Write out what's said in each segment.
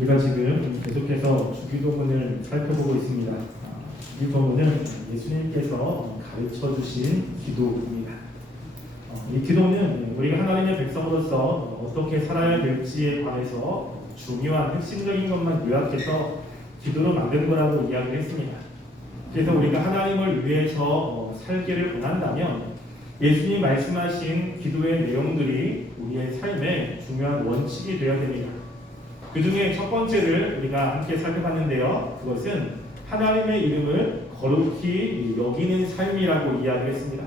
우리가 지금 계속해서 주기도문을 살펴보고 있습니다. 주기도문은 예수님께서 가르쳐 주신 기도입니다. 이 기도는 우리가 하나님의 백성으로서 어떻게 살아야 될지에 관해서 중요한 핵심적인 것만 요약해서 기도로 만든 거라고 이야기를 했습니다. 그래서 우리가 하나님을 위해서 살기를 원한다면 예수님 말씀하신 기도의 내용들이 우리의 삶의 중요한 원칙이 되어야 됩니다. 그 중에 첫 번째를 우리가 함께 살펴봤는데요. 그것은 하나님의 이름을 거룩히 여기는 삶이라고 이야기했습니다.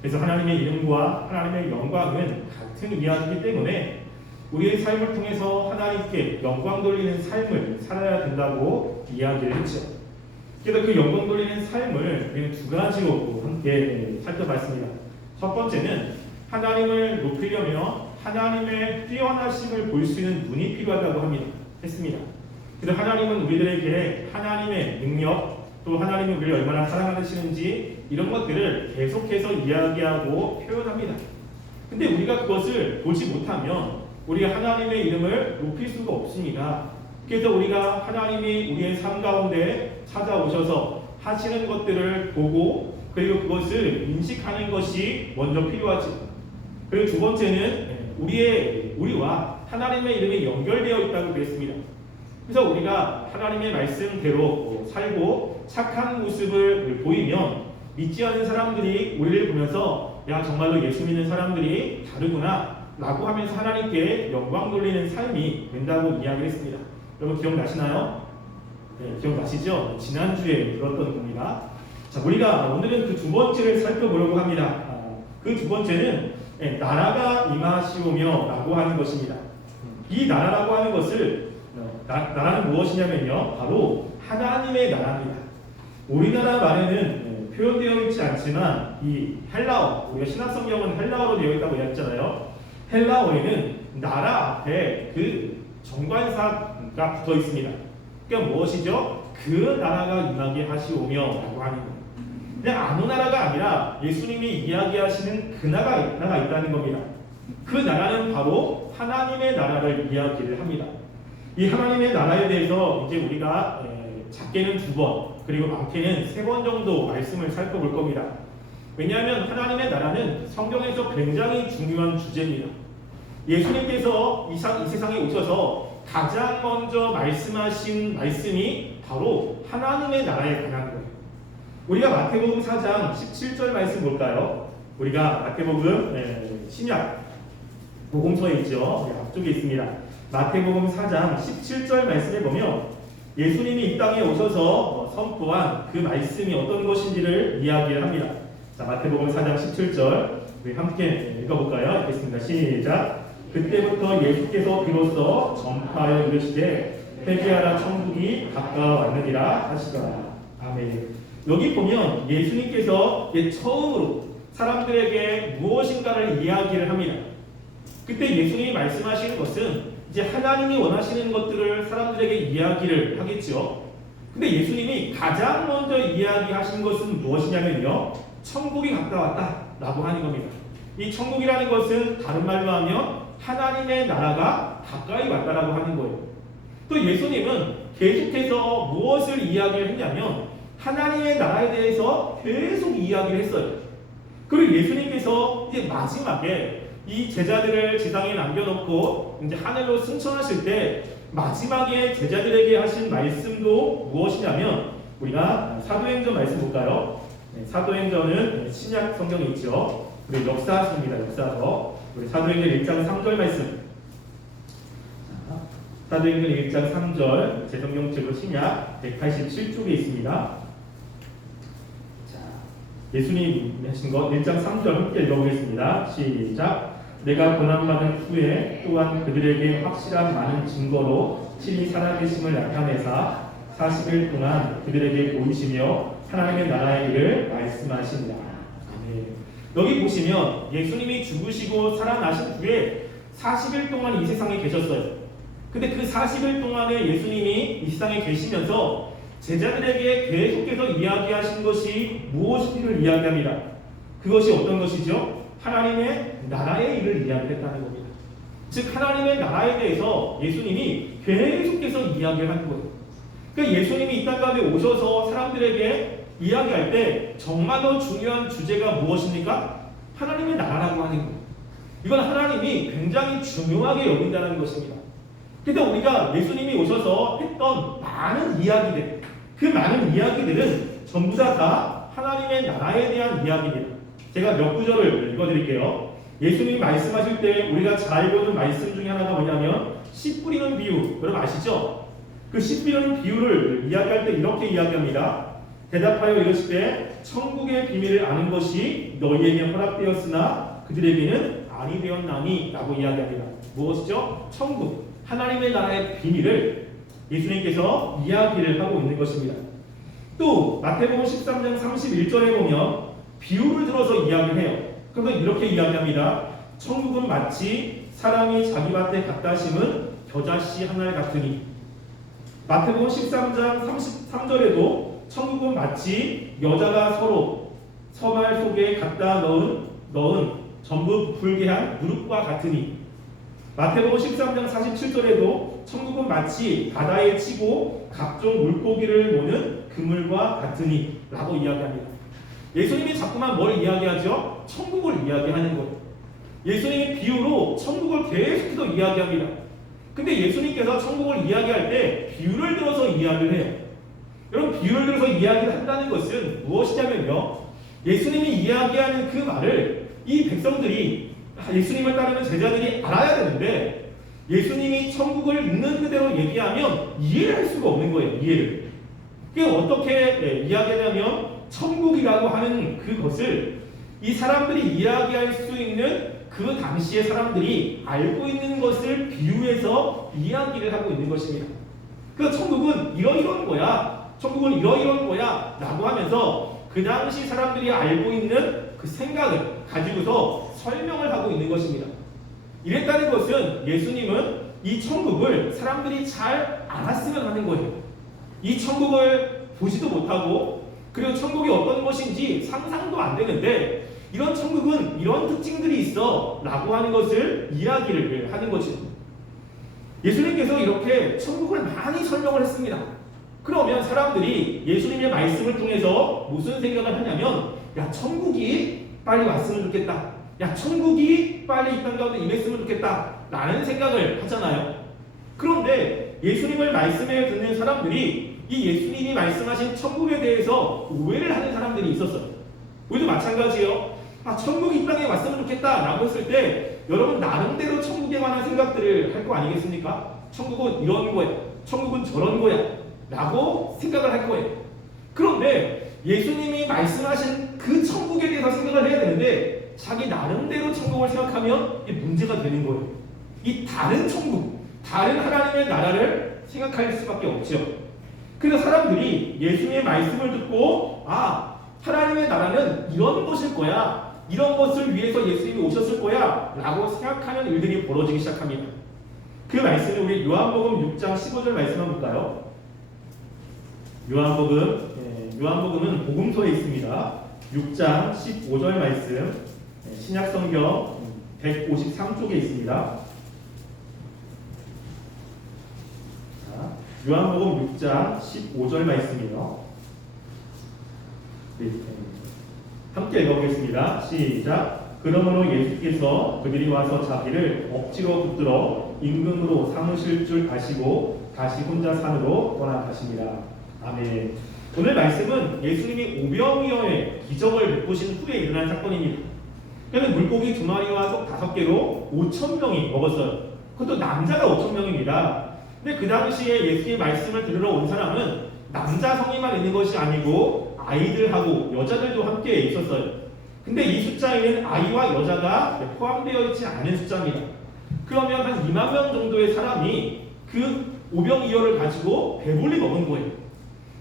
그래서 하나님의 이름과 하나님의 영광은 같은 이야기이기 때문에 우리의 삶을 통해서 하나님께 영광 돌리는 삶을 살아야 된다고 이야기를 했죠. 그래서 그 영광 돌리는 삶을 우리는 두 가지로 함께 살펴봤습니다. 첫 번째는 하나님을 높이려면 하나님의 뛰어나심을 볼 수 있는 눈이 필요하다고 했습니다. 그래서 하나님은 우리들에게 하나님의 능력, 또 하나님이 우리를 얼마나 사랑하시는지 이런 것들을 계속해서 이야기하고 표현합니다. 근데 우리가 그것을 보지 못하면 우리가 하나님의 이름을 높일 수가 없습니다. 그래서 우리가 하나님이 우리의 삶 가운데 찾아오셔서 하시는 것들을 보고 그리고 그것을 인식하는 것이 먼저 필요하죠. 그리고 두 번째는 우리와 하나님의 이름이 연결되어 있다고 그랬습니다. 그래서 우리가 하나님의 말씀대로 살고 착한 모습을 보이면 믿지 않는 사람들이 우리를 보면서 야 정말로 예수 믿는 사람들이 다르구나 라고 하면서 하나님께 영광 돌리는 삶이 된다고 이야기했습니다. 여러분 기억나시나요? 네, 기억나시죠? 지난주에 들었던 겁니다. 자, 우리가 오늘은 그 두 번째를 살펴보려고 합니다. 그 두 번째는 나라가 임하시오며 라고 하는 것입니다. 이 나라라고 하는 것을 나라는 무엇이냐면요, 바로 하나님의 나라입니다. 우리나라 말에는 표현되어 있지 않지만 이 헬라어, 우리가 신약성경은 헬라어로 되어 있다고 이야기했잖아요. 헬라어에는 나라 앞에 그 정관사가 붙어 있습니다. 그러니까 무엇이죠? 그 나라가 임하게 하시오며 라고 하는 겁니다. 그냥 아무 나라가 아니라 예수님이 이야기하시는 그 나라가 있다는 겁니다. 그 나라는 바로 하나님의 나라를 이야기를 합니다. 이 하나님의 나라에 대해서 이제 우리가 작게는 2번 그리고 많게는 3번 정도 말씀을 살펴볼 겁니다. 왜냐하면 하나님의 나라는 성경에서 굉장히 중요한 주제입니다. 예수님께서 이 세상에 오셔서 가장 먼저 말씀하신 말씀이 바로 하나님의 나라에 관한 거예요. 우리가 마태복음 4장 17절 말씀 볼까요? 우리가 마태복음 신약 복음서에 있죠. 앞쪽에 있습니다. 마태복음 4장 17절 말씀에 보면 예수님이 이 땅에 오셔서 선포한 그 말씀이 어떤 것인지를 이야기를 합니다. 자, 마태복음 4장 17절 우리 함께 읽어볼까요? 읽겠습니다. 시작. 그때부터 예수께서 비로소 전파하여 이르시되 회개하라 천국이 가까워왔느니라 하시더라. 아멘. 여기 보면 예수님께서 처음으로 사람들에게 무엇인가를 이야기를 합니다. 그때 예수님이 말씀하시는 것은 이제 하나님이 원하시는 것들을 사람들에게 이야기를 하겠죠. 근데 예수님이 가장 먼저 이야기하신 것은 무엇이냐면요, 천국이 가까웠다 라고 하는 겁니다. 이 천국이라는 것은 다른 말로 하면 하나님의 나라가 가까이 왔다라고 하는 거예요. 또 예수님은 계속해서 무엇을 이야기를 했냐면 하나님의 나라에 대해서 계속 이야기를 했어요. 그리고 예수님께서 이제 마지막에 이 제자들을 지상에 남겨놓고 이제 하늘로 승천하실 때 마지막에 제자들에게 하신 말씀도 무엇이냐면 우리가 사도행전 말씀 볼까요? 네, 사도행전은 신약 성경에 있죠. 우리 역사서입니다. 역사서. 우리 사도행전 1장 3절 말씀. 사도행전 1장 3절 제 성경책으로 신약 187쪽에 있습니다. 예수님이 하신 것 1장 3절 함께 읽어보겠습니다. 시작. 내가 고난받은 후에 또한 그들에게 확실한 많은 증거로 친히 살아계심을 나타내사 40일 동안 그들에게 보이시며 하나님의 나라의 일을 말씀하신다. 아멘. 여기 보시면 예수님이 죽으시고 살아나신 후에 40일 동안 이 세상에 계셨어요. 근데 그 40일 동안에 예수님이 이 세상에 계시면서 제자들에게 계속해서 이야기하신 것이 무엇인지를 이야기합니다. 그것이 어떤 것이죠? 하나님의 나라의 일을 이야기했다는 겁니다. 즉 하나님의 나라에 대해서 예수님이 계속해서 이야기를 하는 거예요. 그러니까 예수님이 이 땅 가운데 오셔서 사람들에게 이야기할 때 정말로 중요한 주제가 무엇입니까? 하나님의 나라라고 하는 거예요. 이건 하나님이 굉장히 중요하게 여긴다는 것입니다. 그래서 우리가 예수님이 오셔서 했던 많은 이야기들, 그 많은 이야기들은 전부 다 하나님의 나라에 대한 이야기입니다. 제가 몇 구절을 읽어드릴게요. 예수님이 말씀하실 때 우리가 잘 보는 말씀 중에 하나가 뭐냐면 씨 뿌리는 비유, 여러분 아시죠? 그 씨 뿌리는 비유를 이야기할 때 이렇게 이야기합니다. 대답하여 이르시되 천국의 비밀을 아는 것이 너희에게 허락되었으나 그들에게는 아니 되었나니 라고 이야기합니다. 무엇이죠? 천국, 하나님의 나라의 비밀을 예수님께서 이야기를 하고 있는 것입니다. 또 마태복음 13장 31절에 보면 비유를 들어서 이야기를 해요. 그래서 이렇게 이야기합니다. 천국은 마치 사람이 자기 밭에 갖다 심은 겨자씨 한 알 같으니. 마태복음 13장 33절에도 천국은 마치 여자가 서로 서말 속에 갖다 넣은 전부 불게한 누룩과 같으니. 마태복음 13장 47절에도 천국은 마치 바다에 치고 각종 물고기를 모는 그물과 같으니 라고 이야기합니다. 예수님이 자꾸만 뭘 이야기하죠? 천국을 이야기하는 거예요. 예수님이 비유로 천국을 계속해서 이야기합니다. 근데 예수님께서 천국을 이야기할 때 비유를 들어서 이야기를 해요. 여러분, 비유를 들어서 이야기를 한다는 것은 무엇이냐면요, 예수님이 이야기하는 그 말을 이 백성들이, 예수님을 따르는 제자들이 알아야 되는데 예수님이 천국을 있는 그대로 얘기하면 이해를 할 수가 없는 거예요. 이해를. 그게 어떻게 이야기하냐면 천국이라고 하는 그것을 이 사람들이 이야기할 수 있는 그 당시의 사람들이 알고 있는 것을 비유해서 이야기를 하고 있는 것입니다. 그 천국은 이러이러한 거야, 천국은 이러이러한 거야 라고 하면서 그 당시 사람들이 알고 있는 그 생각을 가지고서 설명을 하고 있는 것입니다. 이랬다는 것은 예수님은 이 천국을 사람들이 잘 알았으면 하는 거예요. 이 천국을 보지도 못하고 그리고 천국이 어떤 것인지 상상도 안 되는데 이런 천국은 이런 특징들이 있어 라고 하는 것을 이야기를 하는 거죠. 예수님께서 이렇게 천국을 많이 설명을 했습니다. 그러면 사람들이 예수님의 말씀을 통해서 무슨 생각을 하냐면, 야, 천국이 빨리 왔으면 좋겠다, 야, 천국이 빨리 이 땅 가운데 임했으면 좋겠다 라는 생각을 하잖아요. 그런데 예수님을 말씀해 듣는 사람들이 이 예수님이 말씀하신 천국에 대해서 오해를 하는 사람들이 있었어요. 우리도 마찬가지예요. 아, 천국이 이 땅에 왔으면 좋겠다 라고 했을 때 여러분 나름대로 천국에 관한 생각들을 할 거 아니겠습니까? 천국은 이런 거야, 천국은 저런 거야 라고 생각을 할 거예요. 그런데 예수님이 말씀하신 그 천국에 대해서 생각을 해야 되는데 자기 나름대로 천국을 생각하면 이게 문제가 되는 거예요. 이 다른 천국, 다른 하나님의 나라를 생각할 수밖에 없죠. 그래서 사람들이 예수님의 말씀을 듣고, 아, 하나님의 나라는 이런 것일 거야, 이런 것을 위해서 예수님이 오셨을 거야 라고 생각하는 일들이 벌어지기 시작합니다. 그 말씀을 우리 요한복음 6장 15절 말씀 한번 볼까요? 요한복음은 복음서에 있습니다. 6장 15절 말씀, 신약성경 153쪽에 있습니다. 자, 요한복음 6장 15절 말씀이요. 네, 함께 읽어보겠습니다. 시작. 그러므로 예수께서 그들이 와서 자기를 억지로 붙들어 임금으로 삼으실 줄 아시고 다시 혼자 산으로 떠나가십니다. 아멘. 오늘 말씀은 예수님이 오병이어의 기적을 베푸신 후에 일어난 사건입니다. 그는 물고기 2마리와 떡 5개로 5,000명이 먹었어요. 그것도 남자가 5,000명입니다. 근데 그 당시에 예수님의 말씀을 들으러 온 사람은 남자 성인만 있는 것이 아니고 아이들하고 여자들도 함께 있었어요. 근데 이 숫자에는 아이와 여자가 포함되어 있지 않은 숫자입니다. 그러면 한 2만 명 정도의 사람이 그 오병이어를 가지고 배불리 먹은 거예요.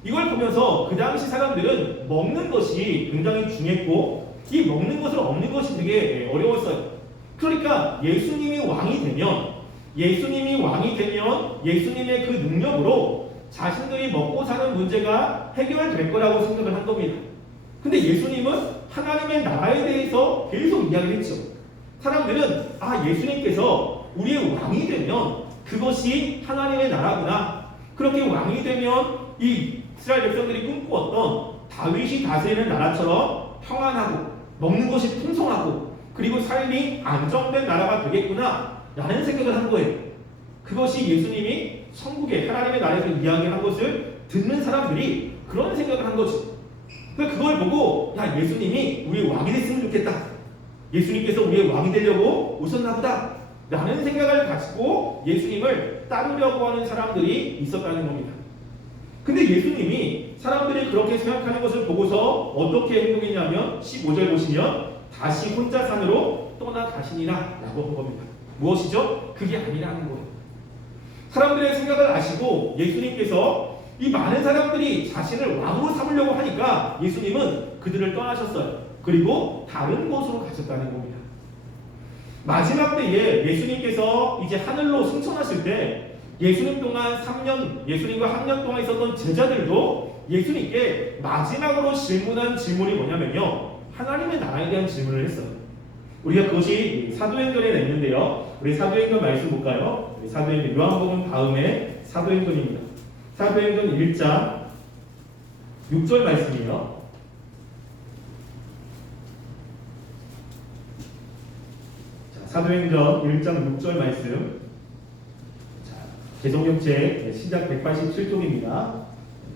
이걸 보면서 그 당시 사람들은 먹는 것이 굉장히 중요했고 이 먹는 것을 얻는 것이 되게 어려웠어요. 그러니까 예수님이 왕이 되면 예수님의 그 능력으로 자신들이 먹고 사는 문제가 해결될 거라고 생각을 한 겁니다. 근데 예수님은 하나님의 나라에 대해서 계속 이야기를 했죠. 사람들은, 아, 예수님께서 우리의 왕이 되면 그것이 하나님의 나라구나. 그렇게 왕이 되면 이 이스라엘 백성들이 꿈꾸었던 다윗이 다스리는 나라처럼 평안하고 먹는 것이 풍성하고 그리고 삶이 안정된 나라가 되겠구나 라는 생각을 한 거예요. 그것이 예수님이 천국의 하나님의 나라에서 이야기한 것을 듣는 사람들이 그런 생각을 한 거지. 그러니까 그걸 보고 야, 예수님이 우리의 왕이 됐으면 좋겠다. 예수님께서 우리의 왕이 되려고 오셨나 보다 라는 생각을 가지고 예수님을 따르려고 하는 사람들이 있었다는 겁니다. 근데 예수님이 사람들이 그렇게 생각하는 것을 보고서 어떻게 행동했냐면 15절 보시면 다시 혼자 산으로 떠나가시니라 라고 한 겁니다. 무엇이죠? 그게 아니라는 거예요. 사람들의 생각을 아시고 예수님께서 이 많은 사람들이 자신을 왕으로 삼으려고 하니까 예수님은 그들을 떠나셨어요. 그리고 다른 곳으로 가셨다는 겁니다. 마지막 때에 예수님께서 이제 하늘로 승천하실 때 예수님 동안 3년, 예수님과 한 년 동안 있었던 제자들도 예수님께 마지막으로 질문한 질문이 뭐냐면요, 하나님의 나라에 대한 질문을 했어요. 우리가 그것이 사도행전에 냈는데요. 우리 사도행전 말씀 볼까요? 우리 사도행전 요한복음 다음에 사도행전입니다. 사도행전 1장 6절 말씀이에요. 자, 사도행전 1장 6절 말씀. 개성역제 시작 187쪽입니다.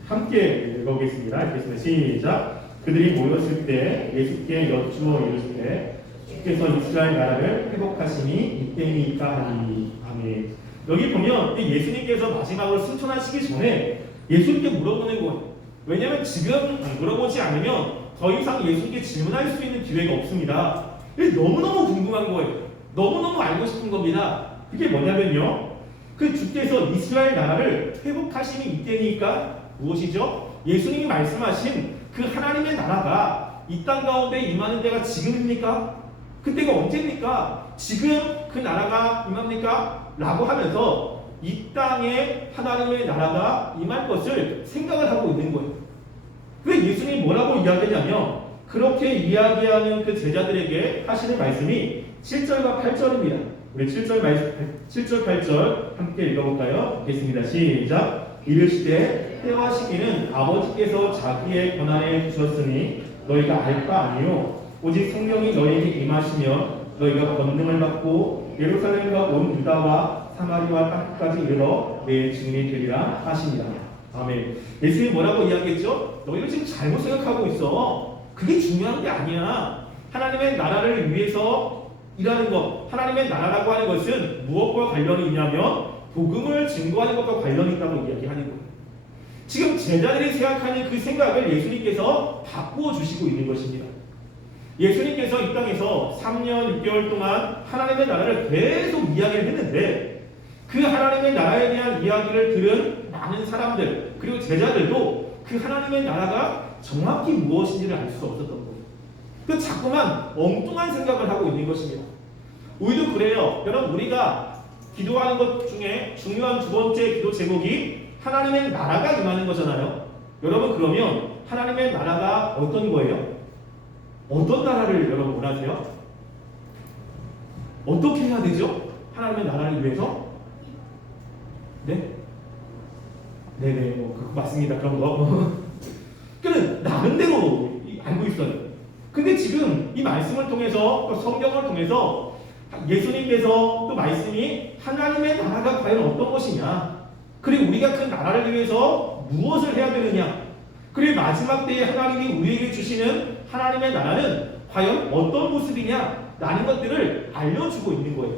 함께 읽어보겠습니다. 읽겠습니다. 시작. 그들이 모였을 때 예수께 여쭈어 이르시되 주께서 이스라엘 나라를 회복하시니 이때니까 하니. 아멘. 여기 보면 예수님께서 마지막으로 승천하시기 전에 예수님께 물어보는 거예요. 왜냐하면 지금 물어보지 않으면 더 이상 예수님께 질문할 수 있는 기회가 없습니다. 너무너무 궁금한 거예요. 너무너무 알고 싶은 겁니다. 그게 뭐냐면요, 그 주께서 이스라엘 나라를 회복하시니 이때니까 무엇이죠? 예수님이 말씀하신 그 하나님의 나라가 이 땅 가운데 임하는 데가 지금입니까? 그때가 언제입니까? 지금 그 나라가 임합니까? 라고 하면서 이 땅에 하나님의 나라가 임할 것을 생각을 하고 있는 거예요. 왜 예수님이 뭐라고 이야기하냐면 그렇게 이야기하는 그 제자들에게 하시는 말씀이 7절과 8절입니다. 우리 7절 8절 함께 읽어볼까요? 읽겠습니다. 시작. 이르시되 때와 시기는 아버지께서 자기의 권한에 주셨으니 너희가 알 바 아니요 오직 성령이 너희에게 임하시면 너희가 권능을 받고 예루살렘과 온 유다와 사마리아 땅까지 이르러 내 증인이 되리라 하시니라. 아멘. 예수님이 뭐라고 이야기했죠? 너희는 지금 잘못 생각하고 있어. 그게 중요한 게 아니야. 하나님의 나라를 위해서 일하는 것, 하나님의 나라라고 하는 것은 무엇과 관련이 있냐면 복음을 증거하는 것과 관련이 있다고 이야기하는 거예요. 지금 제자들이 생각하는 그 생각을 예수님께서 바꾸어 주시고 있는 것입니다. 예수님께서 이 땅에서 3년 6개월 동안 하나님의 나라를 계속 이야기를 했는데 그 하나님의 나라에 대한 이야기를 들은 많은 사람들 그리고 제자들도 그 하나님의 나라가 정확히 무엇인지를 알 수 없었던 거예요. 그 자꾸만 엉뚱한 생각을 하고 있는 것입니다. 우리도 그래요. 여러분, 우리가 기도하는 것 중에 중요한 두 번째 기도 제목이 하나님의 나라가 임하는 거잖아요. 여러분, 그러면 하나님의 나라가 어떤 거예요? 어떤 나라를 여러분 원하세요? 어떻게 해야 되죠? 하나님의 나라를 위해서? 네? 네네, 그거 맞습니다. 그런 거. 그는 나름대로 알고 있어요. 근데 지금 이 말씀을 통해서 또 성경을 통해서 예수님께서 또 말씀이 하나님의 나라가 과연 어떤 것이냐, 그리고 우리가 그 나라를 위해서 무엇을 해야 되느냐, 그리고 마지막 때에 하나님이 우리에게 주시는 하나님의 나라는 과연 어떤 모습이냐 라는 것들을 알려주고 있는 거예요.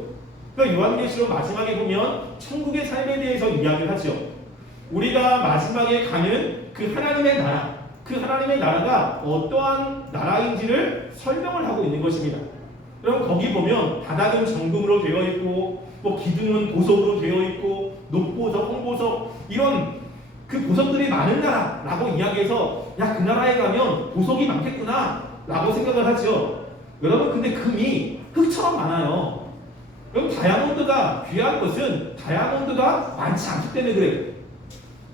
그러니까 요한계시록 마지막에 보면 천국의 삶에 대해서 이야기를 하죠. 우리가 마지막에 가는 그 하나님의 나라, 그 하나님의 나라가 어떠한 나라인지를 설명을 하고 있는 것입니다. 그럼 거기 보면 바닥은 정금으로 되어 있고 뭐 기둥은 보석으로 되어 있고 녹보석, 홍보석 이런 그 보석들이 많은 나라라고 이야기해서 야, 그 나라에 가면 보석이 많겠구나 라고 생각을 하죠. 여러분, 근데 금이 흙처럼 많아요. 여러분, 다이아몬드가 귀한 것은 다이아몬드가 많지 않기 때문에 그래요.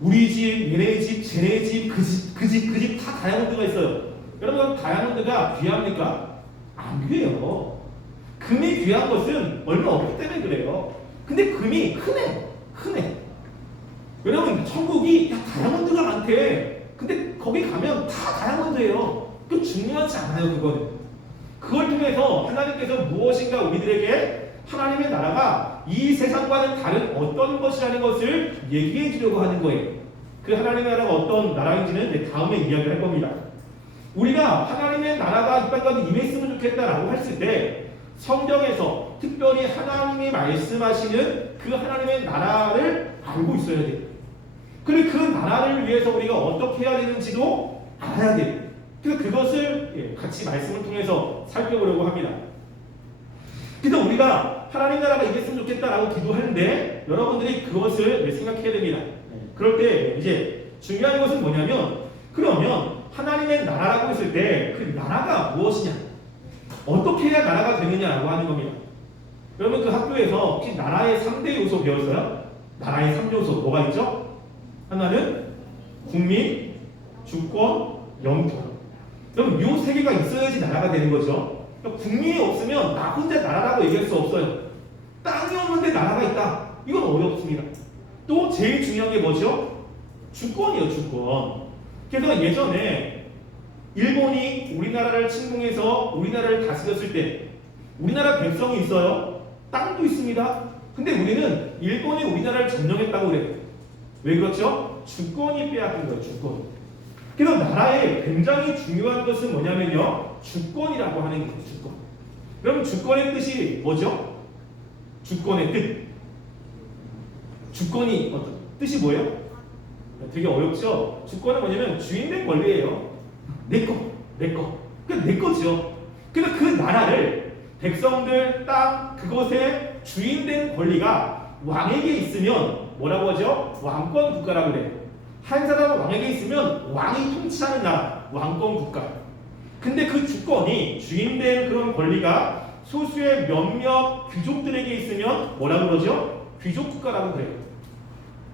우리 집, 얘네 집, 쟤네 집, 그 집 다 다이아몬드가 있어요. 여러분, 다이아몬드가 귀합니까? 안 귀해요. 금이 귀한 것은 얼마 없기 때문에 그래요. 근데 금이 흔해. 여러분 천국이 다이아몬드가 많대. 근데 거기 가면 다 다이아몬드예요. 그 중요하지 않아요. 그걸 통해서 하나님께서 무엇인가 우리들에게 하나님의 나라가 이 세상과는 다른 어떤 것이라는 것을 얘기해 주려고 하는 거예요. 그 하나님의 나라가 어떤 나라인지는 다음에 이야기를 할 겁니다. 우리가 하나님의 나라가 이 땅 가운데 임했으면 좋겠다라고 했을 때 성경에서 특별히 하나님이 말씀하시는 그 하나님의 나라를 알고 있어야 돼요. 그리고 그 나라를 위해서 우리가 어떻게 해야 되는지도 알아야 돼요. 그래서 그것을 같이 말씀을 통해서 살펴보려고 합니다. 그래서 우리가 하나님 나라가 임했으면 좋겠다라고 기도하는데 여러분들이 그것을 생각해야 됩니다. 그럴 때 이제 중요한 것은 뭐냐면 그러면 하나님의 나라라고 했을 때 그 나라가 무엇이냐? 어떻게 해야 나라가 되느냐라고 하는 겁니다. 여러분 그 학교에서 혹시 나라의 3대 요소 배웠어요? 나라의 3요소 뭐가 있죠? 하나는 국민, 주권, 영토. 그럼 요 세 개가 있어야지 나라가 되는 거죠. 그러니까 국민이 없으면 나 혼자 나라라고 얘기할 수 없어요. 땅이 없는데 나라가 있다. 이건 어렵습니다. 또 제일 중요한 게 뭐죠? 주권이에요, 주권. 그래서 예전에 일본이 우리나라를 침공해서 우리나라를 다스렸을 때 우리나라 백성이 있어요. 땅도 있습니다. 근데 우리는 일본이 우리나라를 점령했다고 그래요. 왜 그렇죠? 주권이 빼앗긴 거예요, 주권. 그래서 나라에 굉장히 중요한 것은 뭐냐면요. 주권이라고 하는 거예요, 주권. 그럼 주권의 뜻이 뭐죠? 주권의 뜻. 주권이 어떤 뜻이 뭐예요? 되게 어렵죠? 주권은 뭐냐면 주인된 권리예요. 내 거. 그러니까 내 거죠. 그래서 그 나라를 백성들 땅 그것에 주인된 권리가 왕에게 있으면 뭐라고 하죠? 왕권 국가라고 그래요. 한 사람 왕에게 있으면 왕이 통치하는 나라, 왕권 국가. 근데 그 주권이 주인된 그런 권리가 소수의 몇몇 귀족들에게 있으면 뭐라고 그러죠? 귀족 국가라고 그래요.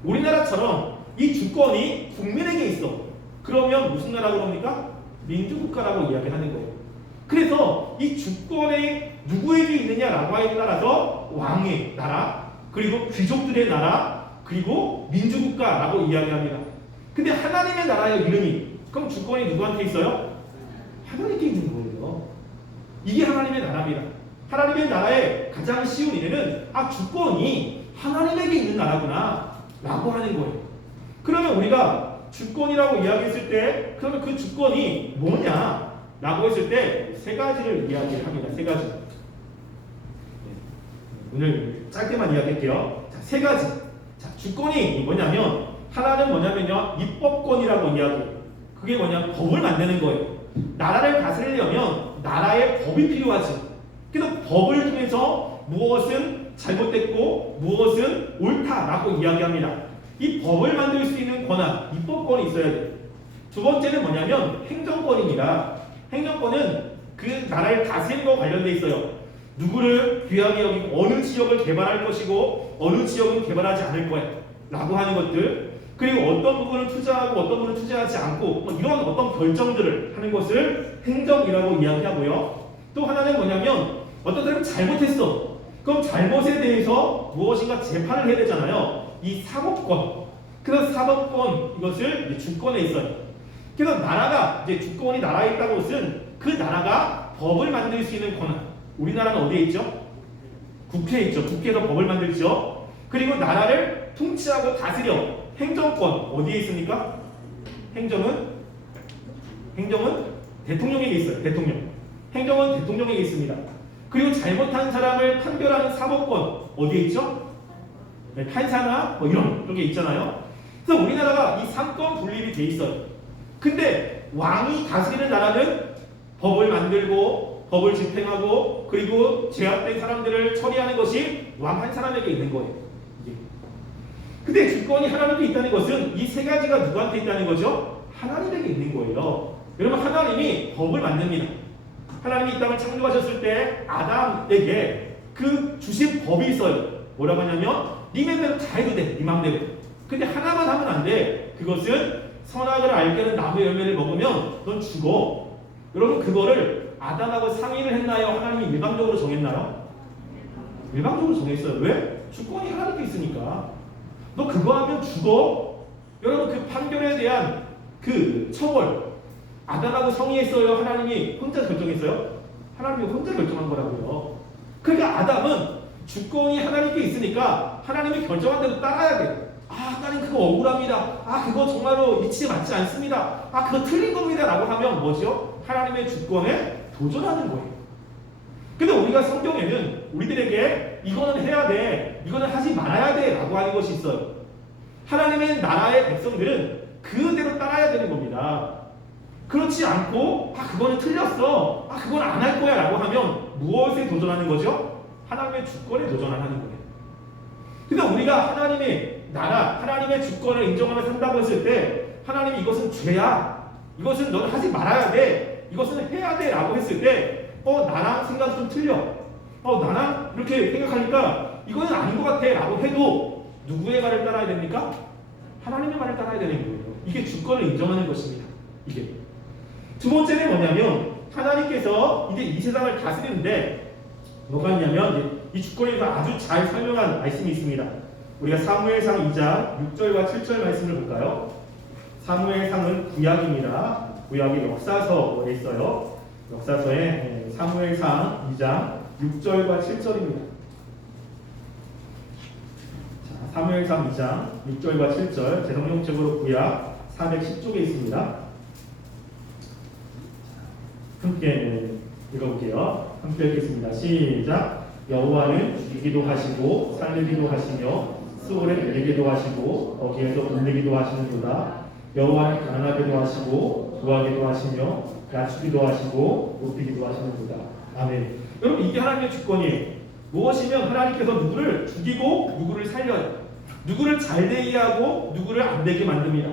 우리나라처럼 이 주권이 국민에게 있어. 그러면 무슨 나라고 그럽니까? 민주국가라고 이야기하는 거예요. 그래서 이 주권이 누구에게 있느냐라고 하에 따라서 왕의 나라, 그리고 귀족들의 나라, 그리고 민주국가라고 이야기합니다. 근데 하나님의 나라의 이름이 그럼 주권이 누구한테 있어요? 하나님께 있는 거예요. 이게 하나님의 나라입니다. 하나님의 나라의 가장 쉬운 이해는 주권이 하나님에게 있는 나라구나 라고 하는 거예요. 그러면 우리가 주권이라고 이야기했을 때 그러면 그 주권이 뭐냐 라고 했을 때 세 가지를 이야기합니다. 세 가지. 오늘 짧게만 이야기할게요. 자, 세 가지. 자, 주권이 뭐냐면 하나는 뭐냐면요. 입법권이라고 이야기해요. 그게 뭐냐? 법을 만드는 거예요. 나라를 다스리려면 나라의 법이 필요하지. 그래서 법을 통해서 무엇은 잘못됐고 무엇은 옳다라고 이야기합니다. 이 법을 만들 수 있는 권한, 입법권이 있어야 돼요. 두 번째는 뭐냐면 행정권입니다. 행정권은 그 나라를 다스리는 것과 관련돼 있어요. 누구를 귀하게 여기고 어느 지역을 개발할 것이고 어느 지역은 개발하지 않을 거야 라고 하는 것들, 그리고 어떤 부분을 투자하고 어떤 부분을 투자하지 않고 이런 어떤 결정들을 하는 것을 행정이라고 이야기하고요. 또 하나는 뭐냐면 어떤 사람이 잘못했어. 그럼 잘못에 대해서 무엇인가 재판을 해야 되잖아요. 이 사법권. 그래서 사법권 이것을 주권에 있어요. 그래서 나라가 이제 주권이 나라에 있다고 것은 그 나라가 법을 만들 수 있는 권한. 우리나라는 어디에 있죠? 국회에 있죠. 국회에서 법을 만들죠. 그리고 나라를 통치하고 다스려. 행정권 어디에 있습니까? 행정은 대통령에게 있어요. 대통령. 행정은 대통령에게 있습니다. 그리고 잘못한 사람을 판별하는 사법권 어디에 있죠? 판사나 이런 쪽에 있잖아요. 그래서 우리나라가 이 삼권 분립이 돼 있어요. 근데 왕이 다스리는 나라는 법을 만들고 법을 집행하고 그리고 제압된 사람들을 처리하는 것이 왕 한 사람에게 있는 거예요. 근데 주권이 하나님께 있다는 것은 이 세 가지가 누구한테 있다는 거죠? 하나님에게 있는 거예요. 여러분 하나님이 법을 만듭니다. 하나님이 이 땅을 창조하셨을 때 아담에게 그 주신 법이 있어요. 뭐라고 하냐면 네 맘대로 다 해도 돼. 네 맘대로. 근데 하나만 하면 안 돼. 그것은 선악을 알게 하는 나무의 열매를 먹으면 넌 죽어. 여러분 그거를 아담하고 상의를 했나요? 하나님이 일방적으로 정했나요? 일방적으로 정했어요. 왜? 주권이 하나님께 있으니까. 너 그거 하면 죽어. 여러분 그 판결에 대한 그 처벌. 아담하고 성의했어요? 하나님이 혼자 결정했어요? 하나님이 혼자 결정한 거라고요. 그러니까 아담은 주권이 하나님께 있으니까 하나님이 결정한 대로 따라야 돼. 아, 하나님 그거 억울합니다. 아, 그거 정말로 이치에 맞지 않습니다. 아, 그거 틀린 겁니다. 라고 하면 뭐죠? 하나님의 주권에 도전하는 거예요. 근데 우리가 성경에는 우리들에게 이거는 해야 돼, 이거는 하지 말아야 돼 라고 하는 것이 있어요. 하나님의 나라의 백성들은 그대로 따라야 되는 겁니다. 그렇지 않고 아 그거는 틀렸어, 아 그건 안 할 거야 라고 하면 무엇에 도전하는 거죠? 하나님의 주권에 도전하는 거예요. 근데 우리가 하나님의 나라, 하나님의 주권을 인정하며 산다고 했을 때 하나님이 이것은 죄야, 이것은 너는 하지 말아야 돼, 이것은 해야 돼 라고 했을 때 나랑 생각이 좀 틀려, 나랑 이렇게 생각하니까 이거는 아닌 것 같아 라고 해도 누구의 말을 따라야 됩니까? 하나님의 말을 따라야 되는 거예요. 이게 주권을 인정하는 것입니다. 이게 두 번째는 뭐냐면 하나님께서 이제 이 세상을 다스리는데 뭐가 있냐면 이 주권에 대해서 아주 잘 설명한 말씀이 있습니다. 우리가 사무엘상 2장 6절과 7절 말씀을 볼까요? 사무엘상은 구약입니다. 구약이 역사서에 있어요. 역사서에 사무엘상 2장 6절과 7절입니다. 자, 사무엘상 2장 6절과 7절 제성용책으로 구약 410쪽에 있습니다. 함께 읽어볼게요. 함께 읽겠습니다. 시작. 여호와는 죽이기도 하시고 살리기도 하시며 수월에 내리기도 하시고 거기에서 돌리기도 하시는도다. 여호와는 가난하게도 하시고 부하게도 하시며 낮추기도 하시고 높이기도 하시는도다. 아멘. 여러분 이게 하나님의 주권이에요. 무엇이면 하나님께서 누구를 죽이고 누구를 살려요. 누구를 잘 되게 하고 누구를 안 되게 만듭니다.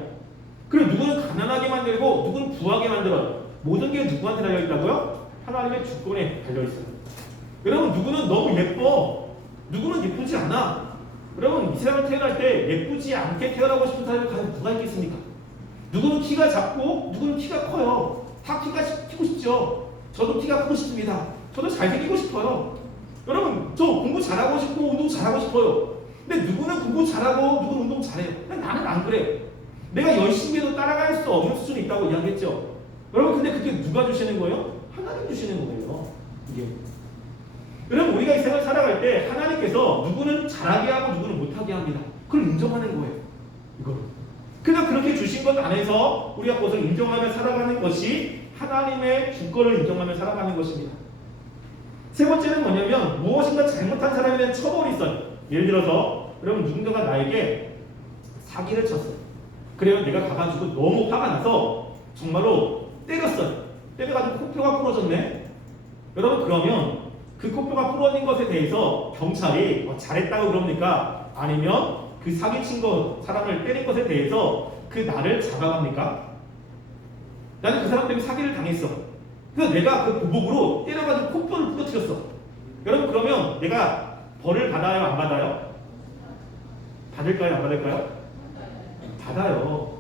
그리고 누구는 가난하게 만들고 누구는 부하게 만들어요. 모든 게 누구한테 달려있다고요? 하나님의 주권에 달려있어요. 여러분 누구는 너무 예뻐, 누구는 예쁘지 않아. 여러분 이 세상에 태어날 때 예쁘지 않게 태어나고 싶은 사람이 과연 누가 있겠습니까? 누구는 키가 작고 누구는 키가 커요. 다 키가 크고 싶죠. 저도 키가 크고 싶습니다. 저도 잘생기고 싶어요. 여러분 저 공부 잘하고 싶고 운동 잘하고 싶어요. 근데 누구는 공부 잘하고 누구는 운동 잘해요. 근데 나는 안 그래. 내가 열심히 해도 따라갈 수 없는 수준이 있다고 이야기했죠. 여러분 근데 그게 누가 주시는 거예요? 하나님 주시는 거예요. 이게 여러분 우리가 이 세상을 살아갈 때 하나님께서 누구는 잘하게 하고 누구는 못하게 합니다. 그걸 인정하는 거예요. 이거. 그냥 그렇게 주신 것 안에서 우리가 그것을 인정하며 살아가는 것이 하나님의 주권을 인정하며 살아가는 것입니다. 세 번째는 뭐냐면 무엇인가 잘못한 사람에 대한 처벌이 있어요. 예를 들어서 여러분 누군가가 나에게 사기를 쳤어요. 그래요. 내가 가가지고 너무 화가 나서 정말로 때렸어요. 때려가지고 코뼈가 부러졌네. 여러분 그러면 그 코뼈가 부러진 것에 대해서 경찰이 잘했다고 그럽니까? 아니면 그 사기친 사람을 때린 것에 대해서 그 나를 잡아갑니까? 나는 그 사람 때문에 사기를 당했어. 그래서 내가 그 보복으로 때려가지고 코뼈를 부러뜨렸어. 여러분 그러면 내가 벌을 받아요? 안 받아요? 받을까요? 안 받을까요? 받아요.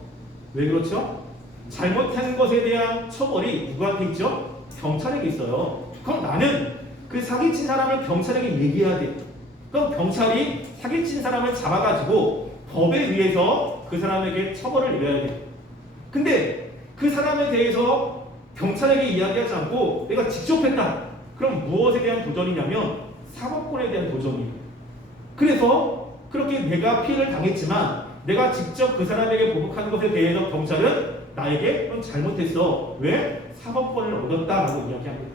왜 그렇죠? 잘못한 것에 대한 처벌이 누구한테 있죠? 경찰에게 있어요. 그럼 나는 그 사기친 사람을 경찰에게 얘기해야 돼. 그럼 경찰이 사기친 사람을 잡아가지고 법에 의해서 그 사람에게 처벌을 내려야 돼. 근데 그 사람에 대해서 경찰에게 이야기하지 않고 내가 직접 했다. 그럼 무엇에 대한 도전이냐면 사법권에 대한 도전이에요. 그래서 그렇게 내가 피해를 당했지만 내가 직접 그 사람에게 보복한 것에 대해서 경찰은 나에게 넌 잘못했어. 왜? 사법권을 얻었다라고 이야기합니다.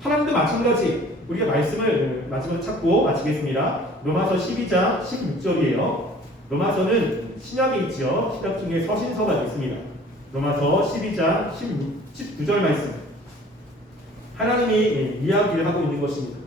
하나님도 마찬가지. 우리가 말씀을 마지막으로 찾고 마치겠습니다. 로마서 12장 16절이에요. 로마서는 신약에 있죠. 신약 중에 서신서가 있습니다. 로마서 12장 19절 말씀. 하나님이 이야기를 하고 있는 것입니다.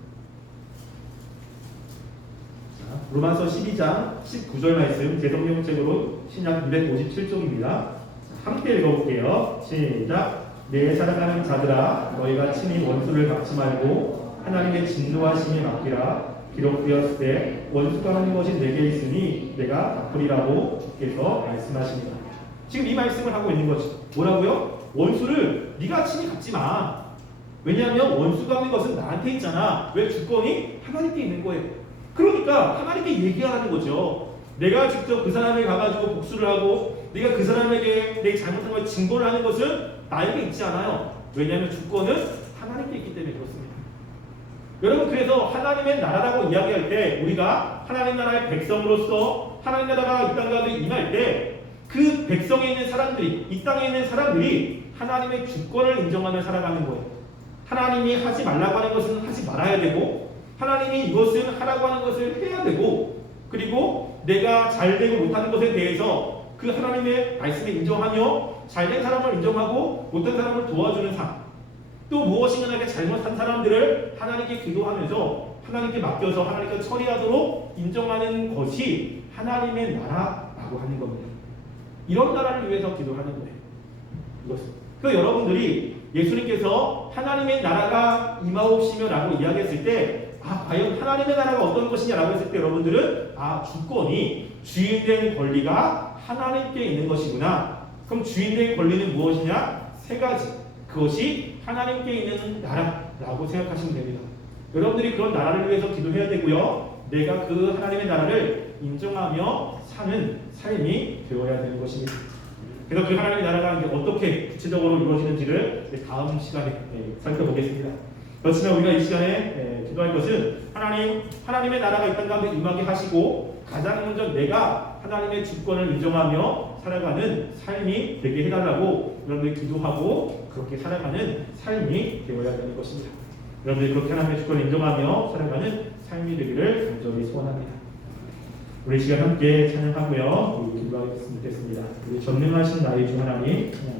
자, 로마서 12장 19절 말씀 제성경책으로 신약 257쪽입니다. 함께 읽어볼게요. 시작. 내 사랑하는 자들아 너희가 친히 원수를 갚지 말고 하나님의 진노하심에 맡기라. 기록되었을 때 원수가 하는 것이 내게 있으니 내가 갚으리라고 주께서 말씀하십니다. 지금 이 말씀을 하고 있는 거죠. 뭐라고요? 원수를 네가 친히 갚지 마. 왜냐하면 원수가 하는 것은 나한테 있잖아. 왜? 주권이 하나님께 있는 거예요. 그러니까 하나님께 얘기하는 거죠. 내가 직접 그 사람에 가가지고 복수를 하고 내가 그 사람에게 내 잘못한 걸 증거를 하는 것은 나에게 있지 않아요. 왜냐하면 주권은 하나님께 있기 때문에 그렇습니다. 여러분, 그래서 하나님의 나라라고 이야기할 때 우리가 하나님 나라의 백성으로서 하나님 나라가 이 땅 가운데 임할 때 그 백성에 있는 사람들이, 이 땅에 있는 사람들이 하나님의 주권을 인정하며 살아가는 거예요. 하나님이 하지 말라고 하는 것은 하지 말아야 되고, 하나님이 이것은 하라고 하는 것을 해야 되고, 그리고 내가 잘되고 못하는 것에 대해서 그 하나님의 말씀에 인정하며 잘된 사람을 인정하고 못된 사람을 도와주는 삶, 또 무엇인가 내가 잘못한 사람들을 하나님께 기도하면서 하나님께 맡겨서 하나님께 처리하도록 인정하는 것이 하나님의 나라라고 하는 겁니다. 이런 나라를 위해서 기도하는 거예요. 이것은. 그래서 여러분들이 예수님께서 하나님의 나라가 임하옵시며라고 이야기했을 때, 과연 하나님의 나라가 어떤 것이냐라고 했을 때 여러분들은 주권이 주인된 권리가 하나님께 있는 것이구나. 그럼 주인된 권리는 무엇이냐? 세 가지. 그것이 하나님께 있는 나라라고 생각하시면 됩니다. 여러분들이 그런 나라를 위해서 기도해야 되고요. 내가 그 하나님의 나라를 인정하며 사는 삶이 되어야 되는 것입니다. 그래서 그 하나님의 나라가 이제 어떻게 구체적으로 이루어지는지를 이제 다음 시간에 살펴보겠습니다. 그렇지만 우리가 이 시간에 기도할 것은 하나님의 나라가 이 땅 가운데 임하게 하시고 가장 먼저 내가 하나님의 주권을 인정하며 살아가는 삶이 되게 해달라고 여러분들이 기도하고 그렇게 살아가는 삶이 되어야 되는 것입니다. 여러분들이 그렇게 하나님의 주권을 인정하며 살아가는 삶이 되기를 간절히 소원합니다. 우리 시간 함께 찬양하고요. 우리 기도하겠습니다. 우리 전능하신 나의 주 하나님 찬양하겠습니다.